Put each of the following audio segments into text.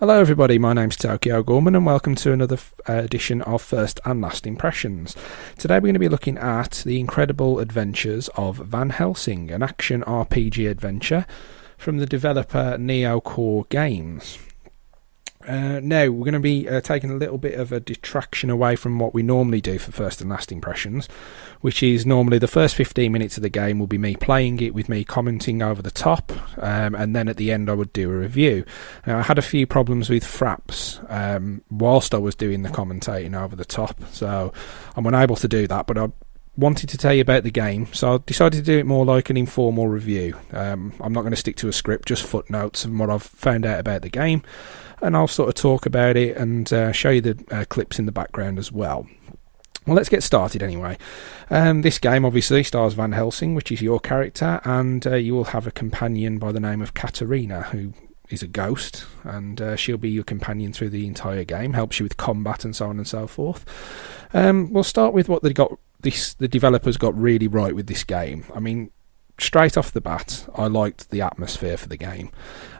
Hello everybody, my name's Tokyo Gorman and welcome to another edition of First and Last Impressions. Today we're going to be looking at the incredible adventures of Van Helsing, an action RPG adventure from the developer Neocore Games. Now, we're going to be taking a little bit of a detraction away from what we normally do for First and Last Impressions, which is normally the first 15 minutes of the game will be me playing it with me commenting over the top, and then at the end I would do a review. Now, I had a few problems with fraps whilst I was doing the commentating over the top, so I'm unable to do that, but I wanted to tell you about the game, so I decided to do it more like an informal review. I'm not going to stick to a script, just footnotes and what I've found out about the game, and I'll sort of talk about it and show you the clips in the background as well. Well, let's get started anyway. This game obviously stars Van Helsing, which is your character, and you will have a companion by the name of Katarina, who is a ghost, and she'll be your companion through the entire game, helps you with combat and so on and so forth. We'll start with what the developers got really right with this game. I mean, straight off the bat, I liked the atmosphere for the game.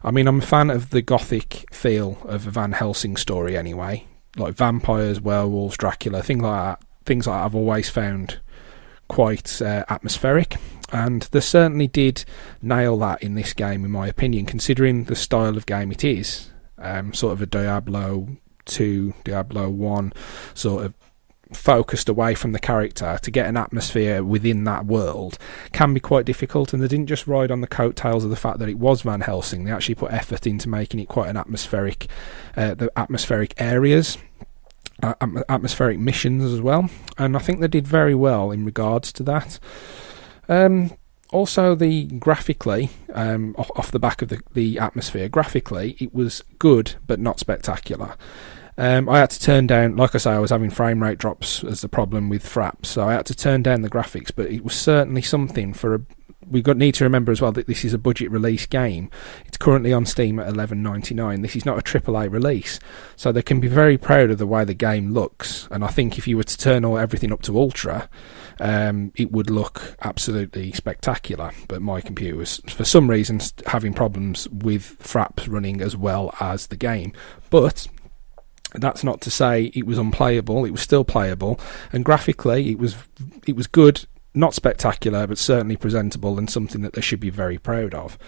I mean, I'm a fan of the gothic feel of a Van Helsing story anyway, like vampires, werewolves, Dracula, things like that. Things like that I've always found quite atmospheric, and they certainly did nail that in this game, in my opinion, considering the style of game it is. Sort of a Diablo 2, Diablo 1 sort of focused away from the character. To get an atmosphere within that world can be quite difficult, and they didn't just ride on the coattails of the fact that it was Van Helsing. They actually put effort into making it quite an atmospheric, the atmospheric areas, atmospheric missions as well, and I think they did very well in regards to that. Also, the graphically, off the back of the atmosphere, graphically it was good but not spectacular. I had to turn down, like I say, I was having frame rate drops as the problem with fraps, so I had to turn down the graphics, but it was certainly something for a... need to remember as well that this is a budget release game. It's currently on Steam at $11.99. This is not a AAA release, so they can be very proud of the way the game looks, and I think if you were to turn everything up to Ultra, it would look absolutely spectacular, but my computer was, for some reason, having problems with fraps running as well as the game. But that's not to say it was unplayable. It was still playable, and graphically it was good, not spectacular, but certainly presentable, and something that they should be very proud of.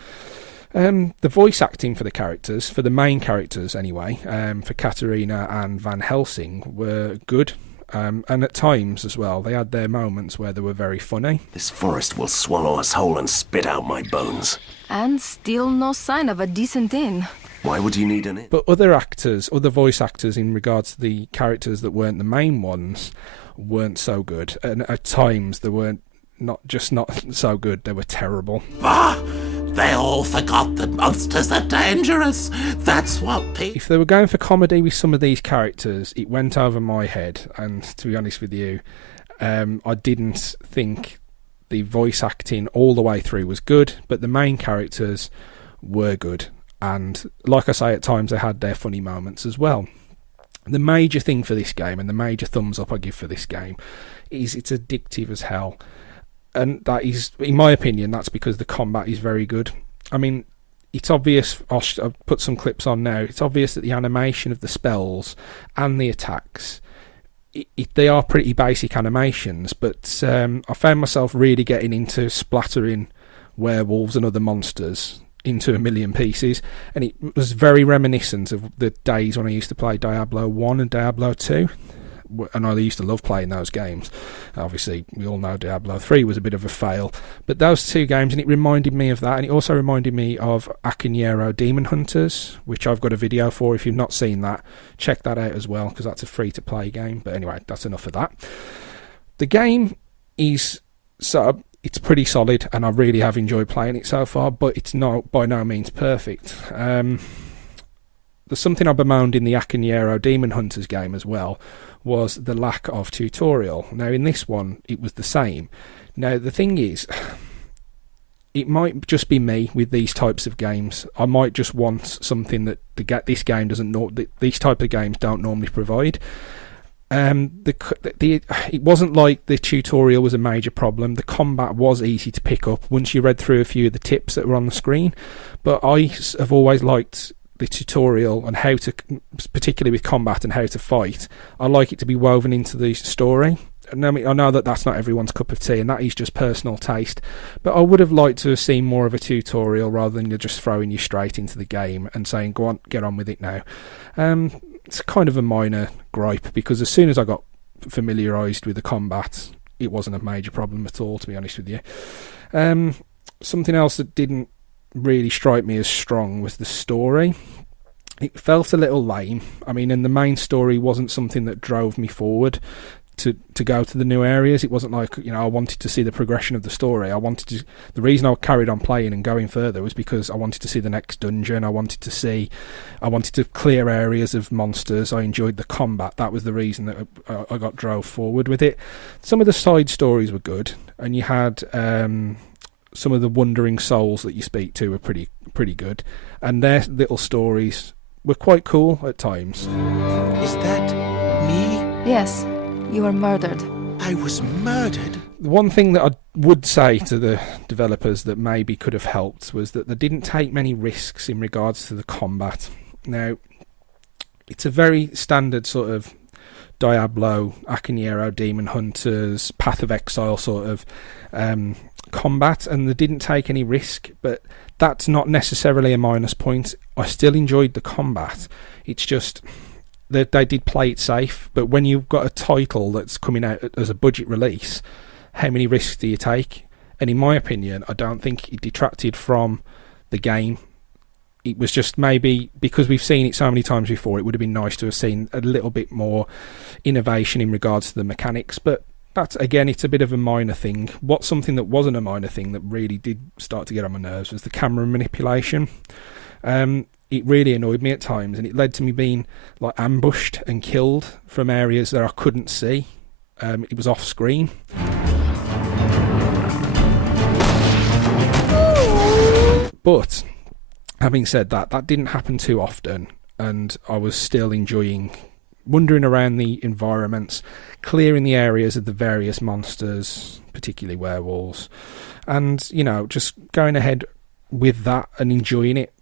The voice acting for the characters, for the main characters anyway, for Katarina and Van Helsing, were good. And at times as well, they had their moments where they were very funny. This forest will swallow us whole and spit out my bones. And still no sign of a decent inn. Why would you need an inn? But other voice actors in regards to the characters that weren't the main ones, weren't so good. And at times they weren't not so good, they were terrible. Bah! They all forgot that monsters are dangerous. That's what people... If they were going for comedy with some of these characters, it went over my head, and to be honest with you, I didn't think the voice acting all the way through was good, but the main characters were good, and like I say, at times they had their funny moments as well. The major thing for this game, and the major thumbs up I give for this game, is it's addictive as hell. And that is, in my opinion, that's because the combat is very good. I mean, it's obvious, I'll put some clips on now, it's obvious that the animation of the spells and the attacks, they are pretty basic animations, but I found myself really getting into splattering werewolves and other monsters into a million pieces, and it was very reminiscent of the days when I used to play Diablo 1 and Diablo 2. And I used to love playing those games. Obviously, we all know Diablo 3 was a bit of a fail, but those two games, and it reminded me of that, and it also reminded me of Akinero Demon Hunters, which I've got a video for. If you've not seen that, check that out as well, because that's a free-to-play game. But anyway, that's enough of that. The game is it's pretty solid, and I really have enjoyed playing it so far, but it's not by no means perfect. There's something I bemoaned in the Akinero Demon Hunters game as well, was the lack of tutorial. Now in this one it was the same. Now the thing is, it might just be me with these types of games. I might just want something that this game doesn't know, these type of games don't normally provide. It wasn't like the tutorial was a major problem. The combat was easy to pick up once you read through a few of the tips that were on the screen, but I have always liked the tutorial and how to, particularly with combat and how to fight, I like it to be woven into the story. And I know that that's not everyone's cup of tea, and that is just personal taste. But I would have liked to have seen more of a tutorial rather than just throwing you straight into the game and saying, "Go on, get on with it now." It's kind of a minor gripe, because as soon as I got familiarised with the combat, it wasn't a major problem at all, to be honest with you. Something else that didn't really strike me as strong was the story. It felt a little lame. I mean, and the main story wasn't something that drove me forward to go to the new areas. It wasn't like, I wanted to see the progression of the story. The reason I carried on playing and going further was because I wanted to see the next dungeon. I wanted to clear areas of monsters. I enjoyed the combat. That was the reason that I got drove forward with it. Some of the side stories were good, and you had some of the wandering souls that you speak to were pretty good, and their little stories were quite cool at times. Is that me? Yes, you were murdered. I was murdered? One thing that I would say to the developers that maybe could have helped was that they didn't take many risks in regards to the combat. Now, it's a very standard sort of Diablo, Acanero, Demon Hunters, Path of Exile sort of combat, and they didn't take any risk, but that's not necessarily a minus point. I still enjoyed the combat. It's just that they did play it safe, but when you've got a title that's coming out as a budget release, how many risks do you take? And in my opinion, I don't think it detracted from the game. It was just maybe because we've seen it so many times before, it would have been nice to have seen a little bit more innovation in regards to the mechanics. But that's, again, it's a bit of a minor thing. Something that wasn't a minor thing that really did start to get on my nerves was the camera manipulation. It really annoyed me at times, and it led to me being like ambushed and killed from areas that I couldn't see. It was off screen. But having said that, that didn't happen too often, and I was still enjoying wandering around the environments, clearing the areas of the various monsters, particularly werewolves, and just going ahead with that and enjoying it.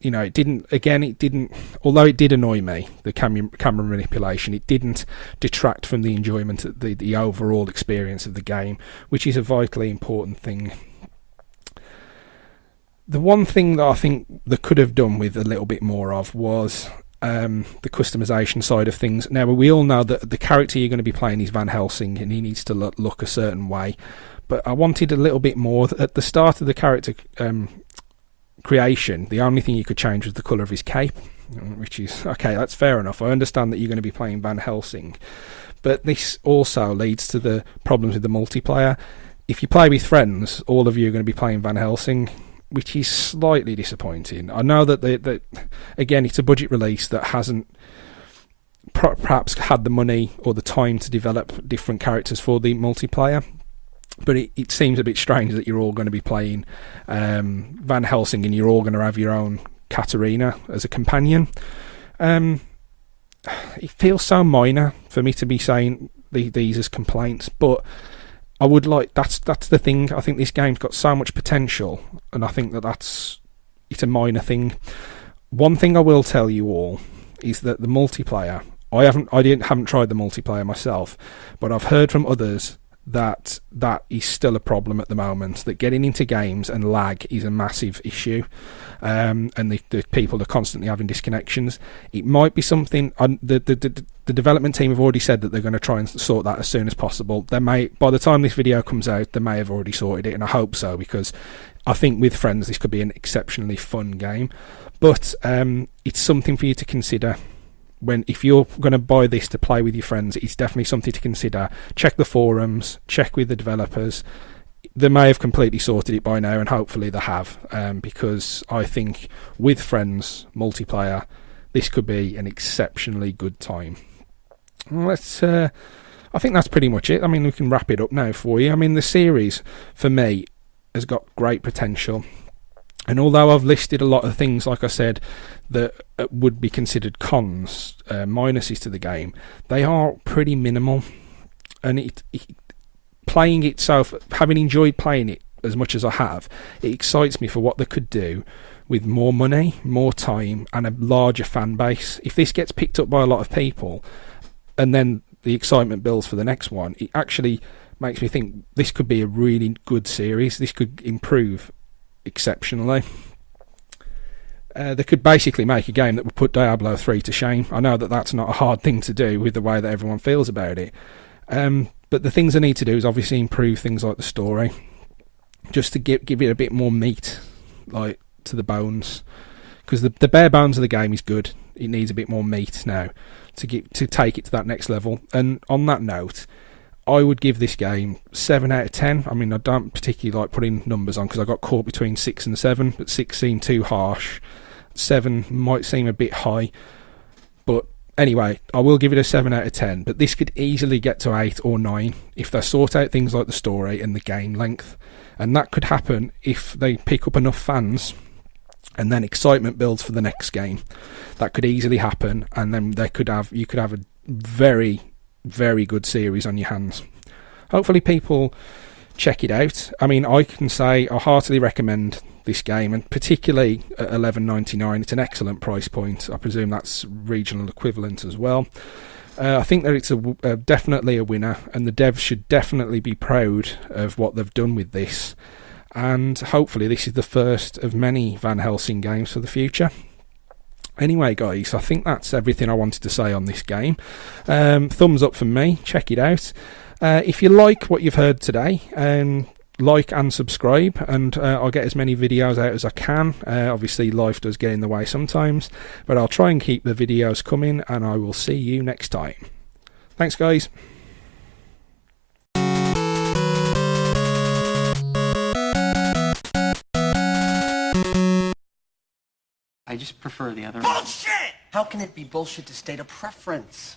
It didn't, although it did annoy me, the camera manipulation, it didn't detract from the enjoyment of the overall experience of the game, which is a vitally important thing. The one thing that I think they could have done with a little bit more of was the customization side of things. Now, we all know that the character you're going to be playing is Van Helsing, and he needs to look a certain way, but I wanted a little bit more. At the start of the character creation, the only thing you could change was the colour of his cape, which is okay, that's fair enough. I understand that you're going to be playing Van Helsing, but this also leads to the problems with the multiplayer. If you play with friends, all of you are going to be playing Van Helsing, which is slightly disappointing. I know that again, it's a budget release that hasn't perhaps had the money or the time to develop different characters for the multiplayer, but it seems a bit strange that you're all going to be playing Van Helsing and you're all going to have your own Katarina as a companion. It feels so minor for me to be saying these as complaints, but I would like, that's the thing. I think this game's got so much potential, and I think it's a minor thing. One thing I will tell you all is that the multiplayer, I haven't tried the multiplayer myself, but I've heard from others that is still a problem at the moment, that getting into games and lag is a massive issue, and the people are constantly having disconnections. It might be something, the development team have already said that they're going to try and sort that as soon as possible. By the time this video comes out, they may have already sorted it, and I hope so, because I think with friends this could be an exceptionally fun game. But it's something for you to consider. If you're going to buy this to play with your friends, it's definitely something to consider. Check the forums, check with the developers. They may have completely sorted it by now, and hopefully they have, because I think with friends multiplayer, this could be an exceptionally good time. I think that's pretty much it. I mean, we can wrap it up now for you. I mean, the series for me has got great potential, and although I've listed a lot of things, like I said, that would be considered cons, minuses to the game, they are pretty minimal. And playing itself, having enjoyed playing it as much as I have, it excites me for what they could do with more money, more time, and a larger fan base. If this gets picked up by a lot of people, and then the excitement builds for the next one, it actually makes me think this could be a really good series. This could improve exceptionally. They could basically make a game that would put Diablo 3 to shame. I know that that's not a hard thing to do with the way that everyone feels about it. But the things I need to do is obviously improve things like the story, just to give it a bit more meat, like, to the bones. Because the bare bones of the game is good. It needs a bit more meat now to take it to that next level. And on that note, I would give this game 7 out of 10. I mean, I don't particularly like putting numbers on because I got caught between 6 and 7, but 6 seemed too harsh. 7 might seem a bit high, but anyway, I will give it a 7 out of 10, but this could easily get to 8 or 9 if they sort out things like the story and the game length, and that could happen if they pick up enough fans and then excitement builds for the next game. That could easily happen, and then you could have a very, very good series on your hands. Hopefully people check it out. I mean, I can say I heartily recommend this game, and particularly at $11.99, it's an excellent price point. I presume that's regional equivalent as well. I think that it's definitely a winner, and the devs should definitely be proud of what they've done with this, and hopefully this is the first of many Van Helsing games for the future. Anyway, guys, I think that's everything I wanted to say on this game. Thumbs up from me. Check it out. If you like what you've heard today, like and subscribe, and I'll get as many videos out as I can. Obviously life does get in the way sometimes, but I'll try and keep the videos coming, and I will see you next time. Thanks, guys. I just prefer the other one. Bullshit! How can it be bullshit to state a preference?